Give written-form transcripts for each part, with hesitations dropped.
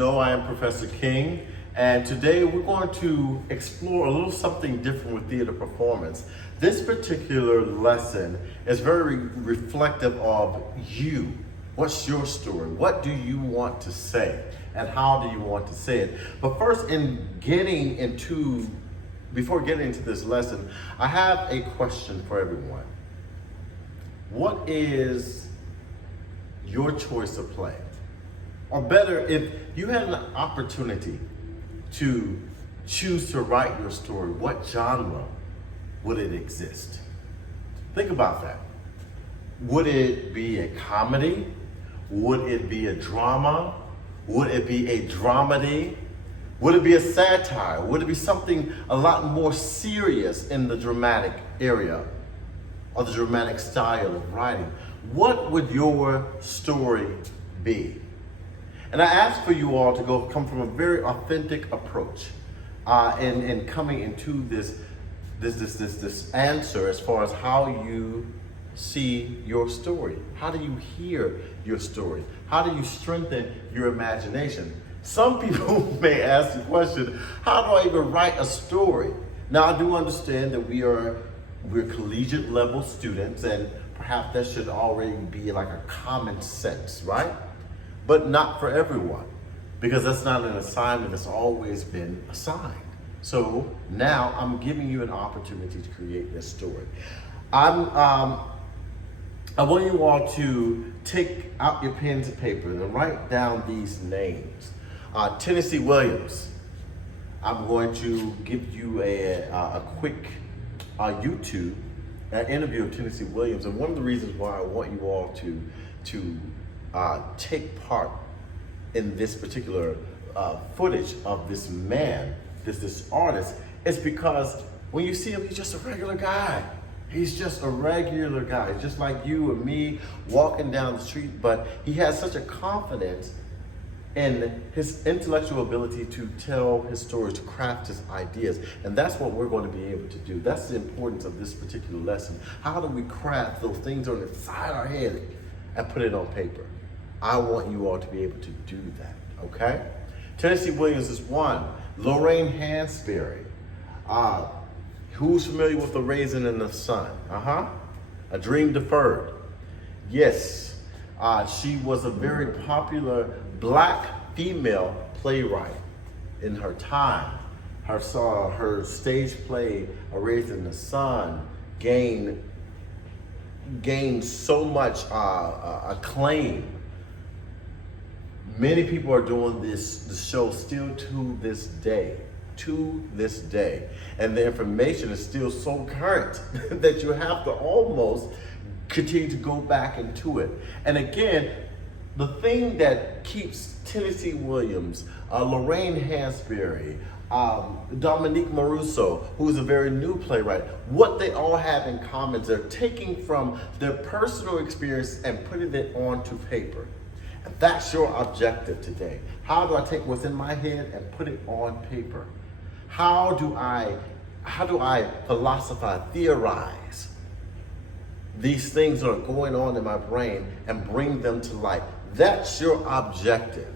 I am Professor King, and today we're going to explore a little something different with theater performance. This particular lesson is very reflective of you. What's your story? What do you want to say? And how do you want to say it? But first, before getting into this lesson, I have a question for everyone. What is your choice of play? Or better, if you had an opportunity to choose to write your story, what genre would it exist? Think about that. Would it be a comedy? Would it be a drama? Would it be a dramedy? Would it be a satire? Would it be something a lot more serious in the dramatic area or the dramatic style of writing? What would your story be? And I ask for you all to come from a very authentic approach in coming into this answer as far as how you see your story. How do you hear your story? How do you strengthen your imagination? Some people may ask the question, how do I even write a story? Now, I do understand that we're collegiate level students, and perhaps that should already be like a common sense, right? But not for everyone, because that's not an assignment that's always been assigned. So now I'm giving you an opportunity to create this story. I want you all to take out your pens and paper and write down these names. Tennessee Williams. I'm going to give you a quick YouTube interview of Tennessee Williams, and one of the reasons why I want you all to take part in this particular footage of this man, this artist, is because when you see him, he's just a regular guy. He's just a regular guy, just like you and me walking down the street, but he has such a confidence in his intellectual ability to tell his stories, to craft his ideas. And that's what we're going to be able to do. That's the importance of this particular lesson. How do we craft those things on the side of our head and put it on paper? I want you all to be able to do that, okay? Tennessee Williams is one. Lorraine Hansberry. Who's familiar with The Raisin in the Sun? A Dream Deferred. Yes, she was a very popular Black female playwright in her time. Her stage play, A Raisin in the Sun, gained so much acclaim. Many people are doing the show still to this day. And the information is still so current that you have to almost continue to go back into it. And again, the thing that keeps Tennessee Williams, Lorraine Hansberry, Dominique Moruso, who is a very new playwright, what they all have in common is they're taking from their personal experience and putting it onto paper. And that's your objective today. How do I take what's in my head and put it on paper? How do I philosophize, theorize these things that are going on in my brain and bring them to life? That's your objective.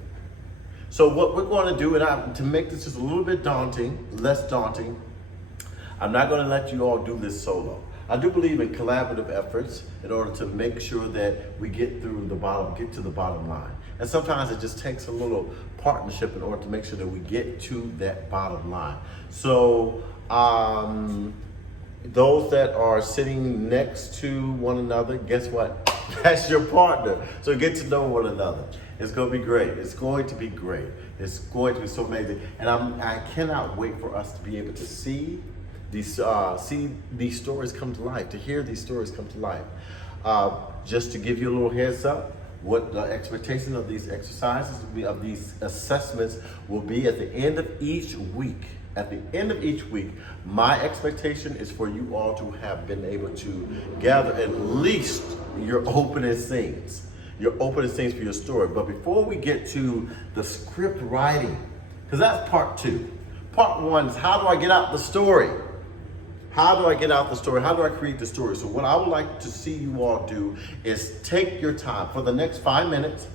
So what we're going to do, and to make this just a little bit less daunting, I'm not going to let you all do this solo. I do believe in collaborative efforts in order to make sure that we get to the bottom line. And sometimes it just takes a little partnership in order to make sure that we get to that bottom line. So those that are sitting next to one another, guess what? That's your partner. So get to know one another. It's going to be great. It's going to be great. It's going to be so amazing. And I cannot wait for us to be able to see these stories come to life, to hear these stories come to life. Just to give you a little heads up, what the expectation of these exercises, of these assessments will be at the end of each week. At the end of each week, my expectation is for you all to have been able to gather at least your opening scenes for your story. But before we get to the script writing, because that's part two. Part one is, how do I get out the story? How do I get out the story? How do I create the story? So what I would like to see you all do is take your time for the next 5 minutes,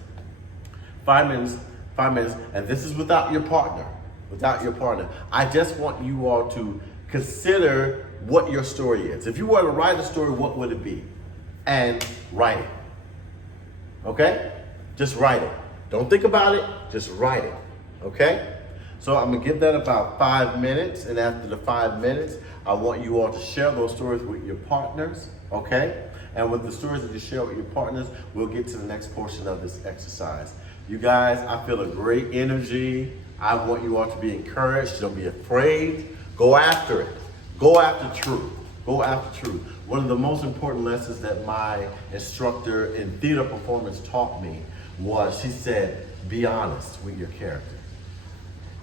5 minutes, and this is without your partner. Without your partner. I just want you all to consider what your story is. If you were to write a story, what would it be? And write it. Okay? Just write it. Don't think about it, just write it. Okay? So I'm gonna give that about 5 minutes, and after the 5 minutes, I want you all to share those stories with your partners, okay? And with the stories that you share with your partners, we'll get to the next portion of this exercise. You guys, I feel a great energy. I want you all to be encouraged. Don't be afraid. Go after it. Go after truth. Go after truth. One of the most important lessons that my instructor in theater performance taught me was, she said, be honest with your character.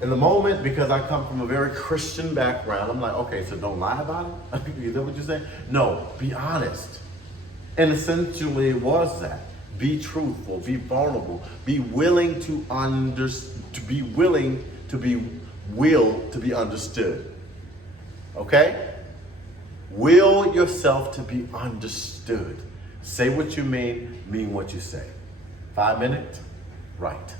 In the moment, because I come from a very Christian background, I'm like, okay, so don't lie about it? Is that what you're saying? No, be honest. And essentially it was that. Be truthful, be vulnerable, be willing to be understood. Okay? Will yourself to be understood. Say what you mean what you say. 5 minutes, right.